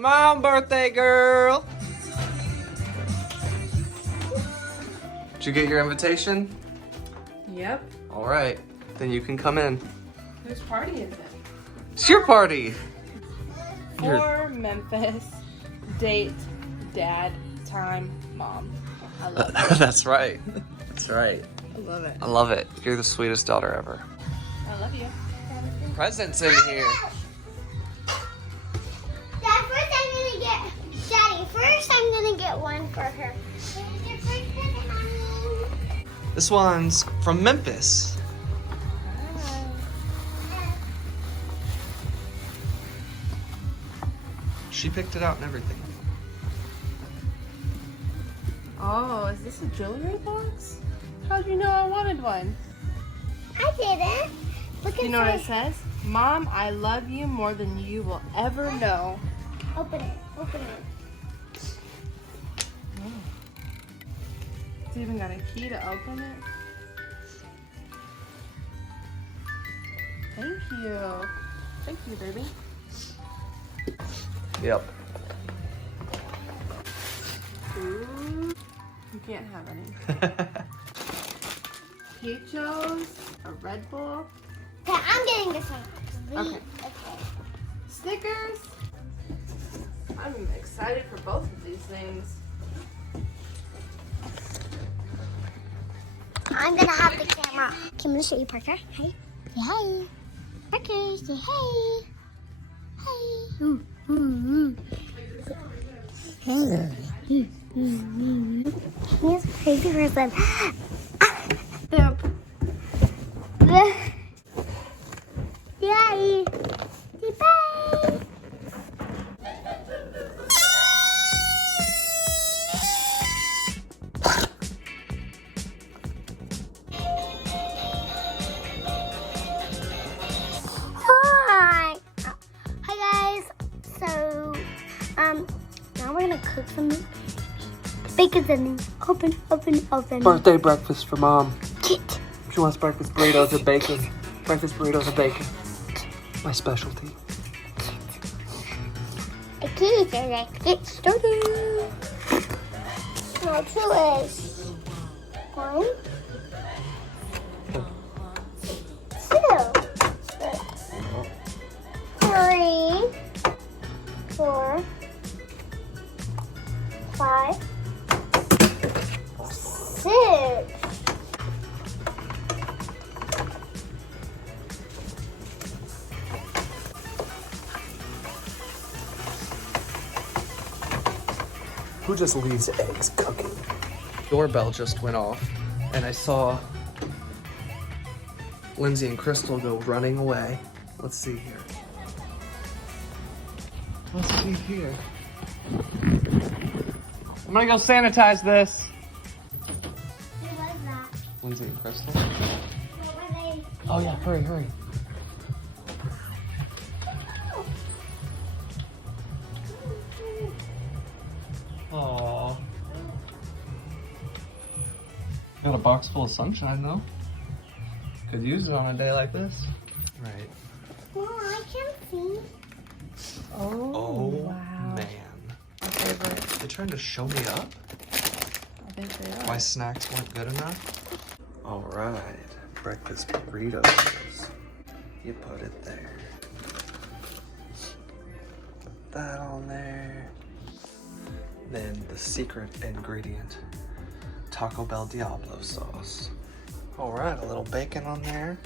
Come on, birthday girl. Did you get your invitation? Yep. All right, then you can come in. Whose party is it? It's your party. For Memphis, date, dad, time, mom. I love it. That's right. That's right. I love it. I love it. You're the sweetest daughter ever. I love you. Presents in here. Dad, first I'm gonna get Daddy. First I'm gonna get one for her. Here's your first present, Mommy. This one's from Memphis. She picked it out and everything. Oh, is this a jewelry box? How'd you know I wanted one? I didn't. Look at You know what it says? Mom, I love you more than you will ever know. Open it. Open it. It's even got a key to open it. Thank you. Thank you, baby. Yep. Ooh. You can't have any. He chose a Red Bull. Okay, I'm getting this one. Okay. Stickers. I'm excited for both of these things. I'm gonna have the camera. Can we show you Parker? Hi. Say hi. Parker, say hi. Hi. Ooh, ooh, ooh. Hey. He's a crazy person. Yay. Say bye. Hi. Hi guys. So now we're gonna cook some bacon and open. Birthday breakfast for Mom. Kit. She wants breakfast burritos and bacon. Breakfast burritos and bacon. My specialty. Okay, so let's get started. Now two eggs. 1, 2, 3, 4, 5, 6. Who just leaves eggs cooking? Doorbell just went off, and I saw Lindsay and Crystal go running away. Let's see here. Let's see here. I'm gonna go sanitize this. Who was that? Lindsay and Crystal. What were they? Oh yeah, hurry, hurry. Aww. Got a box full of sunshine though. Could use it on a day like this. Right. Mom, I can't see. Oh wow. man. My favorite. They trying to show me up? I think they are. My snacks weren't good enough? Alright. Breakfast burritos. You put it there. Put that on there. Then the secret ingredient, Taco Bell Diablo sauce. All right, a little bacon on there.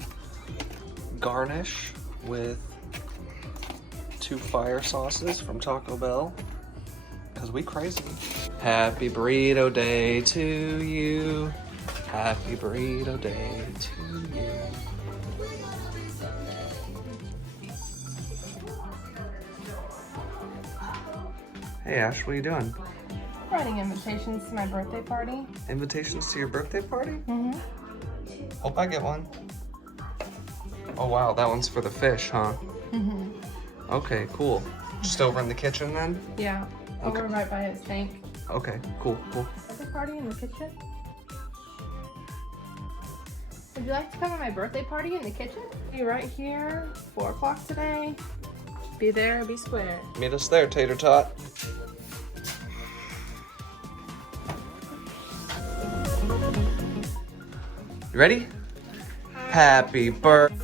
Garnish with 2 fire sauces from Taco Bell, because we crazy. Happy burrito day to you. Happy burrito day to you. Hey Ash, what are you doing? Writing invitations to my birthday party. Invitations to your birthday party? Mm-hmm. Hope I get one. Oh wow, that one's for the fish, huh? Mm-hmm. Okay, cool. Just over in the kitchen then? Yeah. Okay. Over right by his tank. Okay, cool. Birthday party in the kitchen? Would you like to come to my birthday party in the kitchen? Be right here, 4 o'clock today. Be there or be square. Meet us there, Tater Tot. You ready? Happy birthday.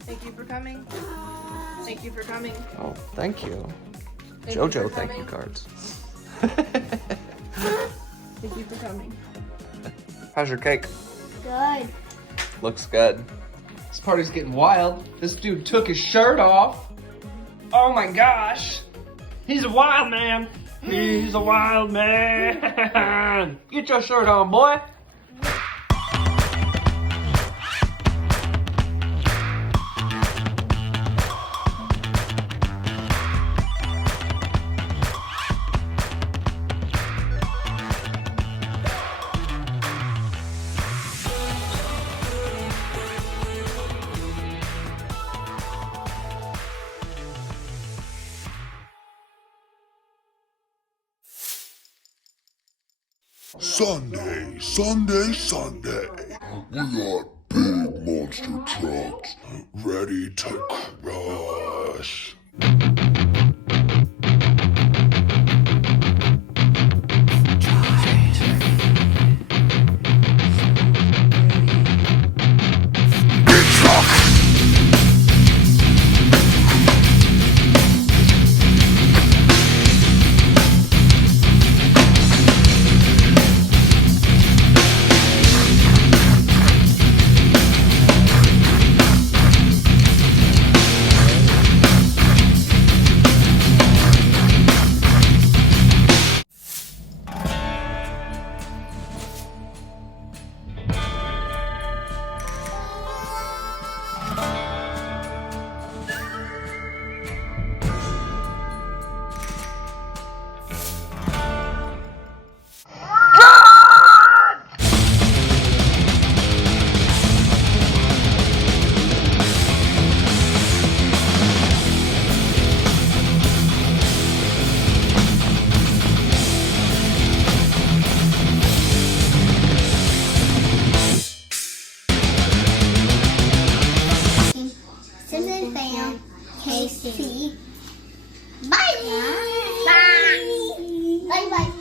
Thank you for coming. Thank you for coming. Oh, thank you. Thank you JoJo, for thank you coming. cards. Thank you for coming. How's your cake? Good. Looks good. This party's getting wild. This dude took his shirt off. Oh my gosh. He's a wild man. He's a wild man. Get your shirt on, boy. Sunday, Sunday, Sunday. We got big monster trucks ready to crush. Big truck! SimpsonFamKC. Bye. Bye. Bye. Bye.